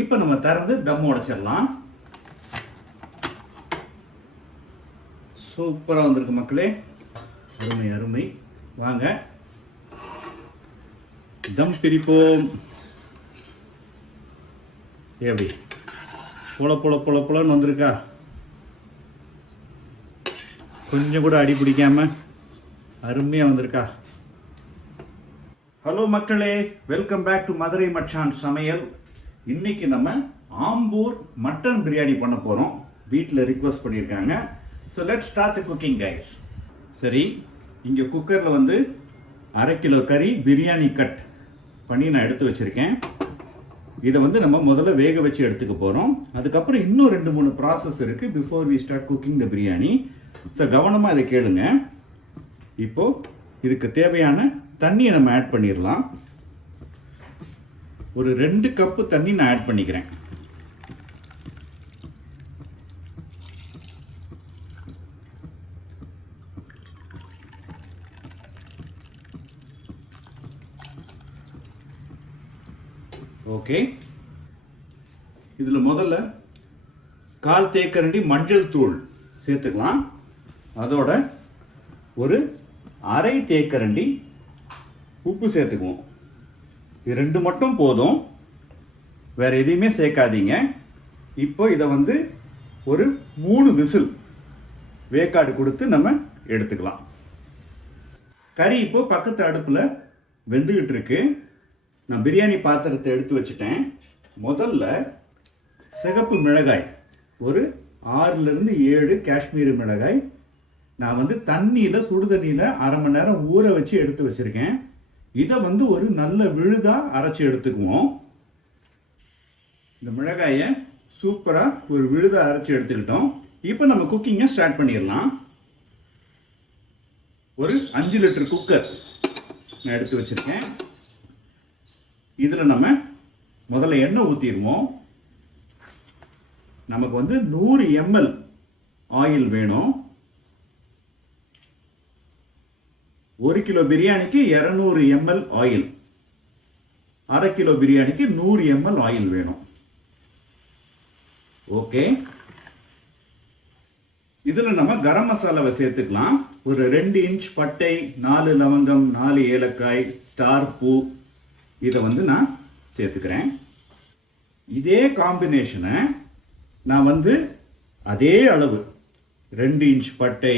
இப்போ நம்ம திறந்து தம் உடைச்சிடலாம். சூப்பராக வந்திருக்கு மக்களே, அருமை அருமை. வாங்க தம் பிரிப்போம். எப்படி புல புல புல புலன்னு வந்திருக்கா? கொஞ்சம் கூட அடி பிடிக்காம அருமையாக வந்திருக்கா? ஹலோ மக்களே, வெல்கம் பேக் டு மதுரை மச்சான் சமையல். இன்னைக்கு நம்ம ஆம்பூர் மட்டன் பிரியாணி பண்ண போகிறோம். வீட்டில் ரிக்வஸ்ட் பண்ணியிருக்காங்க. So let's start the cooking guys. சரி, இங்கே குக்கரில் வந்து 1/2 கிலோ கறி பிரியாணி கட் பண்ணி நான் எடுத்து வச்சுருக்கேன். இதை வந்து நம்ம முதல்ல வேக வச்சு எடுத்துக்க போகிறோம். அதுக்கப்புறம் இன்னும் 2-3 ப்ராசஸ் இருக்குது before we start cooking the biryani. So கவனமாக இதை கேளுங்க. இப்போது இதுக்கு தேவையான தண்ணியை நம்ம ஆட் பண்ணிடலாம். ஒரு 2 கப்பு தண்ணி நான் ஆட் பண்ணிக்கிறேன். ஓகே, இதில் முதல்ல 1/4 தேக்கரண்டி மஞ்சள் தூள் சேர்த்துக்கலாம். அதோட ஒரு 1/2 தேக்கரண்டி உப்பு சேர்த்துக்குவோம். இது 2 மட்டும் போதும், வேற எதையுமே சேர்க்காதீங்க. இப்போ இதை வந்து ஒரு 3 விசில் வேக்காடு கொடுத்து நம்ம எடுத்துக்கலாம். கறி இப்போ பக்கத்து அடுப்பில் வெந்துக்கிட்டு இருக்கு. நான் பிரியாணி பாத்திரத்தை எடுத்து வச்சுட்டேன். முதல்ல சிகப்பு மிளகாய் ஒரு 6லேருந்து 7 காஷ்மீரி மிளகாய் நான் வந்து தண்ணியில் சுடு தண்ணியில் 1/2 மணி நேரம் ஊற வச்சு எடுத்து வச்சுருக்கேன். இதை வந்து ஒரு நல்ல விழுதாக அரைச்சி எடுத்துக்குவோம். இந்த மிளகாயை சூப்பராக ஒரு விழுதாக அரைச்சி எடுத்துக்கிட்டோம். இப்போ நம்ம குக்கிங்கை ஸ்டார்ட் பண்ணிடலாம். ஒரு 5 லிட்டர் குக்கர் நான் எடுத்து வச்சுருக்கேன். இதில் நம்ம முதல்ல எண்ணெய் ஊற்றிடுவோம். நமக்கு வந்து 100 ml ஆயில் வேணும். 1 கிலோ பிரியாணிக்கு 200 ml ஆயில், 1/2 கிலோ பிரியாணிக்கு 100 ml ஆயில் வேணும். ஓகே, இதில் நம்ம கரம் மசாலாவை சேர்த்துக்கலாம். ஒரு 2 இன்ச் பட்டை, 4 லவங்கம், 4 ஏலக்காய், ஸ்டார் பூ, இதை வந்து நான் சேர்த்துக்கிறேன். இதே காம்பினேஷனை நான் வந்து அதே அளவு 2 இன்ச் பட்டை,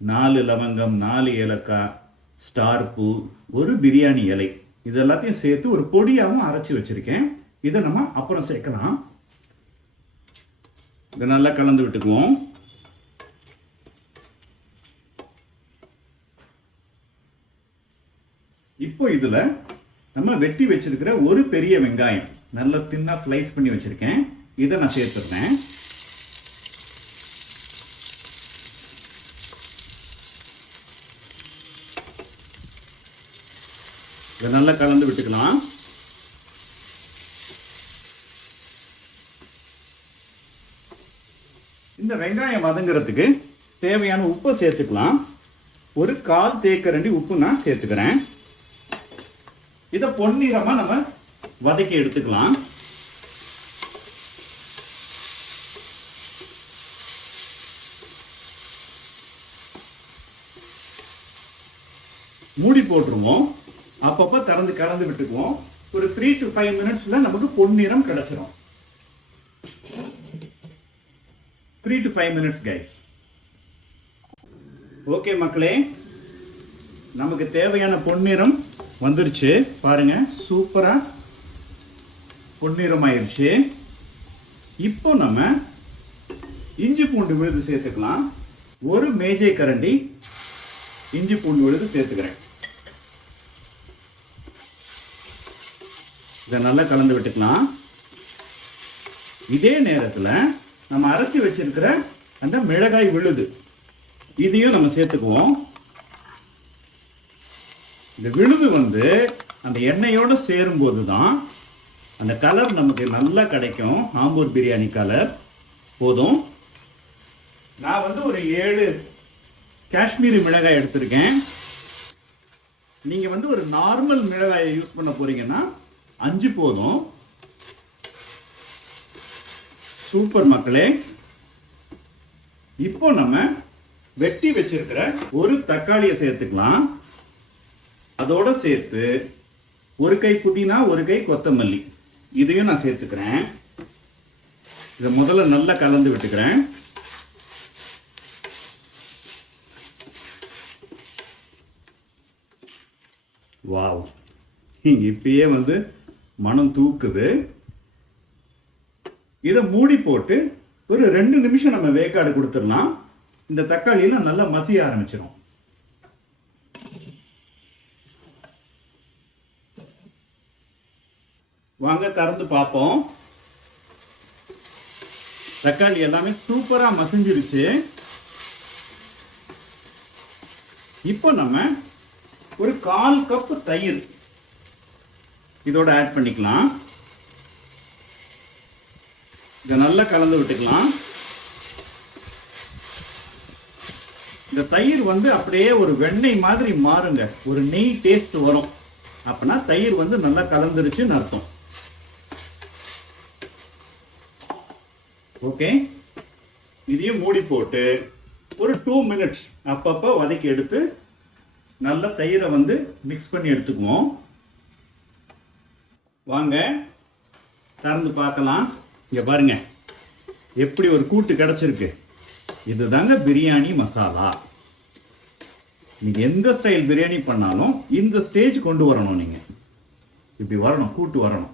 4 லவங்கம், 4 ஏலக்காய், ஸ்டார் பூ, ஒரு பிரியாணி இலை, இது எல்லாத்தையும் சேர்த்து ஒரு பொடியாகவும் அரைச்சி வச்சிருக்கேன். இதை நம்ம அப்புறம் சேர்க்கலாம். இதை நல்லா கலந்து விட்டுக்குவோம். இப்போ இதில் நம்ம வெட்டி வச்சிருக்கிற ஒரு பெரிய வெங்காயம் நல்லா தின்னா ஸ்லைஸ் பண்ணி வச்சிருக்கேன். இதை நான் சேர்த்துறேன். இதை நல்லா கலந்து விட்டுக்கலாம். இந்த வெங்காயம் வதங்குறதுக்கு தேவையான உப்பை சேர்த்துக்கலாம். ஒரு 1/4 தேக்கரண்டி உப்பு நான் சேர்த்துக்கிறேன். இதை பொன்னிறமா நம்ம வதக்கி எடுத்துக்கலாம். மூடி போட்டுருவோம். அப்பப்போ கலந்து விட்டுக்குவோம். ஒரு 3 to 5 மினிட்ஸ்ல நமக்கு பொன்னிறம் கிடைச்சிடும். 3 to 5 மினிட்ஸ் கைஸ். ஓகே மக்களே, நமக்கு தேவையான பொன்னிறம் வந்துருச்சு. பாருங்க, சூப்பரா பொன்னிறம் ஆயிடுச்சு. இப்போ நம்ம இஞ்சி பூண்டு விழுது சேர்த்துக்கலாம். ஒரு மேஜை கரண்டி இஞ்சி பூண்டு விழுது சேர்த்துக்கிறேன். இதை நல்லா கலந்து விட்டுக்கலாம். இதே நேரத்தில் நம்ம அரைச்சி வச்சிருக்கிற அந்த மிளகாய் விழுது இதையும் நம்ம சேர்த்துக்குவோம். இந்த விழுது வந்து அந்த எண்ணெயோடு சேரும்போது தான் அந்த கலர் நமக்கு நல்லா கிடைக்கும். ஆம்பூர் பிரியாணி கலர் போதும். நான் வந்து ஒரு 7 காஷ்மீரி மிளகாய் எடுத்திருக்கேன். நீங்கள் வந்து ஒரு நார்மல் மிளகாயை யூஸ் பண்ண போறீங்கன்னா 5 போதும். சூப்பர் மக்களே. இப்போ நம்ம வெட்டி வச்சிருக்கிற ஒரு தக்காளியை சேர்த்துக்கலாம். அதோட சேர்த்து ஒரு கை புதினா, ஒரு கை கொத்தமல்லி, இதையும் நான் சேர்த்துக்கிறேன். இதை முதல்ல நல்லா கலந்து விட்டுக்கிறேன். வாவ், இப்பயே மனம் தூக்குது. இதை மூடி போட்டு ஒரு 2 நிமிஷம் நம்ம வேக்காடு கொடுத்துடலாம். இந்த தக்காளியெல்லாம் நல்லா மசிய ஆரம்பிச்சிடும். வாங்க திறந்து பார்ப்போம். தக்காளி எல்லாமே சூப்பரா மசிஞ்சிருச்சு. இப்போ நம்ம ஒரு 1/4 கப் தயிர் இதோட ஆட் பண்ணிக்கலாம். இதை நல்லா கலந்து விட்டுக்கலாம். இந்த தயிர் அப்படியே ஒரு வெண்ணெய் மாதிரி மாறுங்க, ஒரு நெய் டேஸ்ட் வரும். அப்பனா தயிர் நல்லா கலந்துருச்சுன்னு அர்த்தம். ஓகே, இதையும் மூடி போட்டு ஒரு 2 மினிட்ஸ் அப்பப்போ வதக்கி எடுத்து நல்ல தயிரை மிக்ஸ் பண்ணி எடுத்துக்குவோம். வாங்க திறந்து பார்க்கலாம். இங்க பாருங்க எப்படி ஒரு கூட்டு கிடைச்சிருக்கு. இதுதாங்க பிரியாணி மசாலா. நீங்க எந்த ஸ்டைல் பிரியாணி பண்ணாலும் இந்த ஸ்டேஜ் கொண்டு வரணும். நீங்க இப்படி வரணும், கூட்டு வரணும்.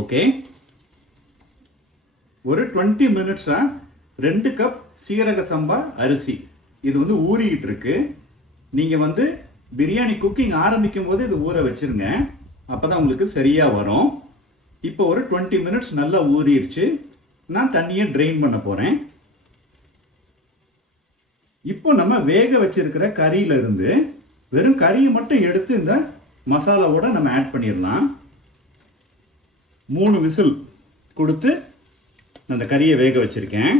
ஓகே, ஒரு 20 மினிட்ஸா 2 கப் சீரக சம்பா அரிசி இது ஊறிக்கிட்டு இருக்கு. நீங்க பிரியாணி குக்கிங் ஆரம்பிக்கும் போது இது ஊற வச்சிருங்க, அப்பதான் உங்களுக்கு சரியா வரும். இப்போ ஒரு 20 மினிட்ஸ் நல்லா ஊறிடுச்சு. நான் தண்ணியை ட்ரெயின் பண்ண போறேன். இப்போ நம்ம வேக வச்சிருக்கிற கறியில இருந்து வெறும் கறியை மட்டும் எடுத்து இந்த மசாலாவோட நம்ம ஆட் பண்ணிடலாம். 3 விசில் கொடுத்து அந்த கறியை வேக வச்சிருக்கேன்.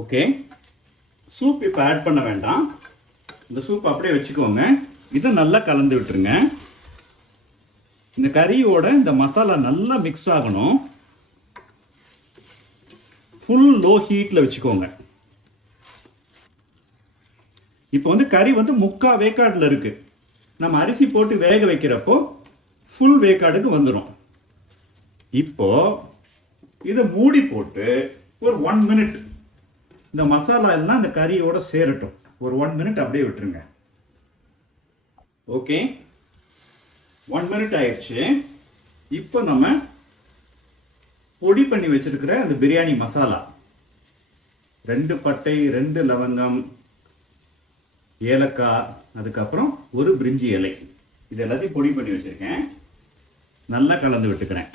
ஓகே, சூப் இப்போ ஆட் பண்ண வேண்டாம். இந்த சூப் அப்படியே வச்சுக்கோங்க. இதை நல்லா கலந்து விட்டுருங்க. இந்த கறியோட இந்த மசாலா நல்லா மிக்ஸ் ஆகணும். ஃபுல் லோ ஹீட்ல வச்சுக்கோங்க. இப்போ கறி 3/4 வேக்காடுல இருக்கு. நம்ம அரிசி போட்டு வேக வைக்கிறப்போ ஃபுல் வேக்காடுக்கு வந்துடும். இப்போ இதை மூடி போட்டு ஒரு 1 மினிட் இந்த மசாலா எல்லாம் இந்த கறியோட சேரட்டும். ஒரு 1 மினிட் அப்படியே விட்டுருங்க. ஓகே, 1 மினிட் ஆயிடுச்சு. இப்போ நம்ம பொடி பண்ணி வச்சிருக்கிற அந்த பிரியாணி மசாலா, 2 பட்டை, 2 லவங்கம், ஏலக்காய், அதுக்கப்புறம் ஒரு பிரிஞ்சி இலை, இது எல்லாத்தையும் பொடி பண்ணி வச்சிருக்கேன். நல்லா கலந்து விட்டுக்கிறேன்.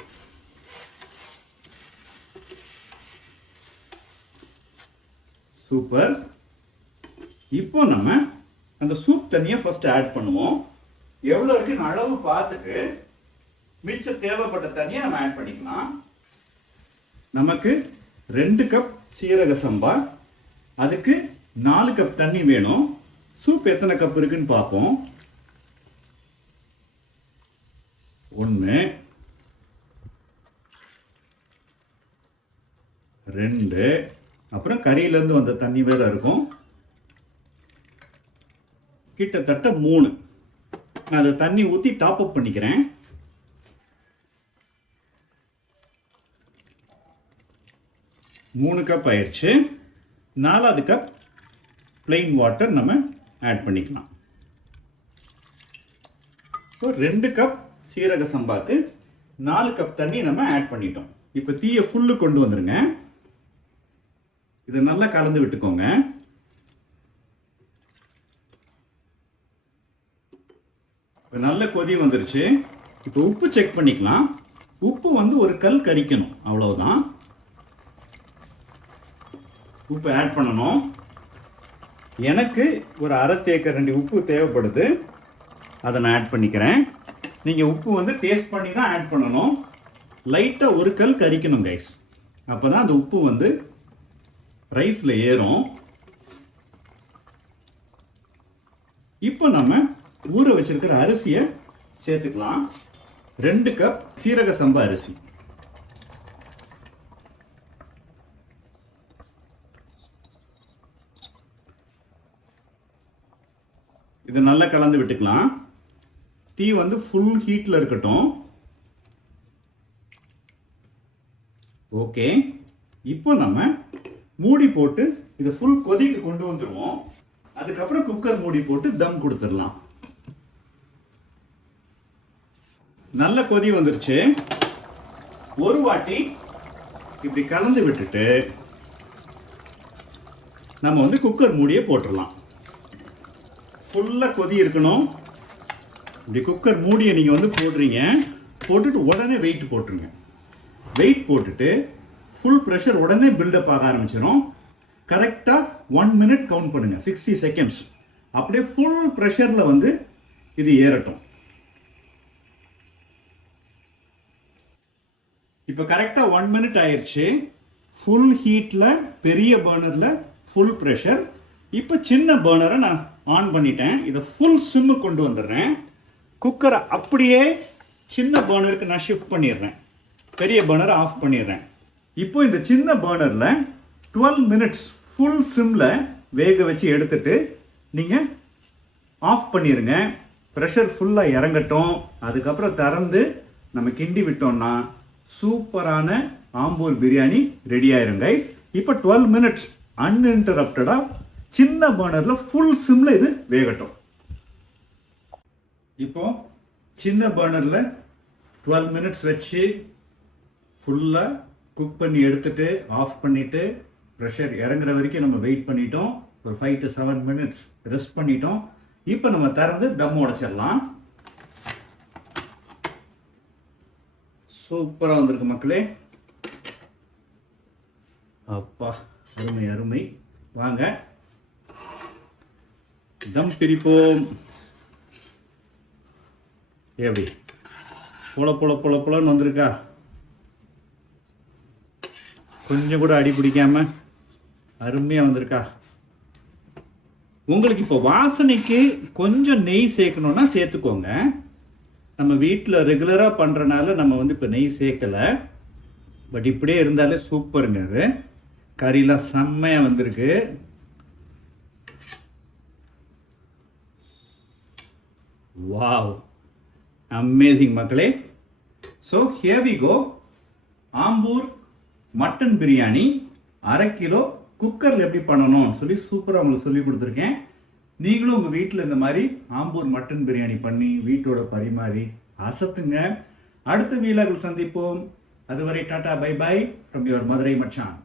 சூப்பர். இப்போ நம்ம அந்த சூப் தண்ணியை ஃபர்ஸ்ட் ஆட் பண்ணுவோம். எவ்வளோ இருக்குன்னு அளவு பார்த்துட்டு மிச்ச தேவைப்பட்ட தண்ணியை நம்ம ஆட் பண்ணிக்கலாம். நமக்கு 2 கப் சீரக சம்பா, அதுக்கு 4 கப் தண்ணி வேணும். சூப் எத்தனை கப் இருக்குன்னு பார்ப்போம். 1, 2, அப்புறம் கறியிலேருந்து வந்த தண்ணி வேற இருக்கும், கிட்டத்தட்ட 3. நான் அதை தண்ணி ஊற்றி டாப் அப் பண்ணிக்கிறேன். மூணு கப் ஆயிடுச்சு. 4வது கப் பிளெயின் வாட்டர் நம்ம ஆட் பண்ணிக்கலாம். ஸோ 2 கப் சீரக சம்பாக்கு 4 கப் தண்ணி நம்ம ஆட் பண்ணிட்டோம். இப்போ தீயை ஃபுல்லு கொண்டு வந்துருங்க. இதை நல்லா கலந்து விட்டுக்கோங்க. இப்போ நல்ல கொதி வந்துருச்சு. இப்போ உப்பு செக் பண்ணிக்கலாம். உப்பு ஒரு கல் கரிக்கணும், அவ்வளவுதான். உப்பு ஆட் பண்ணணும். எனக்கு ஒரு அரை தேக்கரண்டி உப்பு தேவைப்படுது, அதை நான் ஆட் பண்ணிக்கிறேன். நீங்கள் உப்பு டேஸ்ட் பண்ணி தான் ஆட் பண்ணணும். லைட்டாக ஒரு கல் கரிக்கணும் கைஸ். அப்போ தான் அந்த உப்பு வந்து ரைஸில் ஏறும். இப்போ நம்ம ஊற வச்சிருக்கிற அரிசியை சேர்த்துக்கலாம். 2 கப் சீரக சம்பா அரிசி. இதை நல்லா கலந்து விட்டுக்கலாம். தீ வந்து ஃபுல் ஹீட்டில் இருக்கட்டும். ஓகே, இப்போ நம்ம மூடி போட்டு இதை ஃபுல் கொதிக்கு கொண்டு வந்துடுவோம். அதுக்கப்புறம் குக்கர் மூடி போட்டு தம் கொடுத்துடலாம். நல்ல கொதி வந்துருச்சு. ஒரு வாட்டி இப்படி கலந்து விட்டுட்டு நம்ம வந்து குக்கர் மூடியை போட்டுடலாம். ஃபுல்லாக கொதி இருக்கணும். இப்படி குக்கர் மூடியை நீங்கள் வந்து போடுறீங்க, போட்டுட்டு உடனே வெயிட் போட்டுருங்க. வெயிட் போட்டுட்டு ஃபுல் ப்ரெஷர் உடனே பில்டப் ஆக ஆரம்பிச்சிடும். கரெக்டாக 1 மினிட் கவுண்ட் பண்ணுங்கள், 60 செகண்ட்ஸ். அப்படியே ஃபுல் ப்ரெஷரில் வந்து இது ஏறட்டும். இப்போ கரெக்டாக 1 மினிட் ஆயிடுச்சு. ஃபுல் ஹீட்டில் பெரிய பர்னரில் ஃபுல் ப்ரெஷர். இப்போ சின்ன பர்னரை நான் ஆன் பண்ணிட்டேன். இதை ஃபுல் சிம்மு கொண்டு வந்துடுறேன். குக்கரை அப்படியே சின்ன பர்னருக்கு நான் ஷிஃப்ட் பண்ணிடுறேன். பெரிய பர்னரை ஆஃப் பண்ணிடுறேன். இப்போ இந்த சின்ன பர்னரில் 12 மினிட்ஸ் ஃபுல் சிம்மில் வேக வச்சு எடுத்துட்டு நீங்கள் ஆஃப் பண்ணிடுங்க. ப்ரெஷர் ஃபுல்லாக இறங்கட்டும். அதுக்கப்புறம் திறந்து நம்ம கிண்டி விட்டோம்னா சூப்பரான ஆம்பூர் பிரியாணி ரெடி ஆயிரும் கைஸ். இப்போ 12 மினிட்ஸ் அன்இன்டரப்டடாக சின்ன பர்னரில் ஃபுல் சிம்மில் இது வேகட்டும். இப்போ சின்ன பர்னரில் 12 மினிட்ஸ் வச்சு ஃபுல்லாக குக் பண்ணி எடுத்துட்டு ஆஃப் பண்ணிவிட்டு ப்ரெஷர் இறங்குற வரைக்கும் நம்ம வெயிட் பண்ணிட்டோம். ஒரு 5 to 7 மினிட்ஸ் ரெஸ்ட் பண்ணிட்டோம். இப்போ நம்ம திறந்து தம் உடைச்சிடலாம். சூப்பராக வந்திருக்கு மக்களே. அப்பா, அருமை அருமை. வாங்க தம் பிரிப்போம். எப்படி பொல பொல பொல பொலன்னு வந்திருக்கா? கொஞ்சம் கூட அடி பிடிக்காம அருமையாக வந்திருக்கா? உங்களுக்கு இப்போ வாசனைக்கு கொஞ்சம் நெய் சேர்க்கணுன்னா சேர்த்துக்கோங்க. நம்ம வீட்டில் ரெகுலராக பண்ணுறனால நம்ம வந்து இப்போ நெய் சேர்க்கலை. பட் இப்படியே இருந்தாலே சூப்பருங்க. அது கறிலாம் செம்மையாக வந்திருக்கு. வாவ், அமேசிங் மக்களே. So here we go. Ambur mutton biryani 1/2 kilo குக்கரில் எப்படி பண்ணணும் சொல்லி சூப்பராக உங்களுக்கு சொல்லி கொடுத்துருக்கேன். நீங்களும் உங்கள் வீட்டில் இந்த மாதிரி ஆம்பூர் மட்டன் பிரியாணி பண்ணி வீட்டோட பரிமாறி அசத்துங்க. அடுத்த வீலாகில் சந்திப்போம். அதுவரை tata bye bye from your Madurai மச்சான்.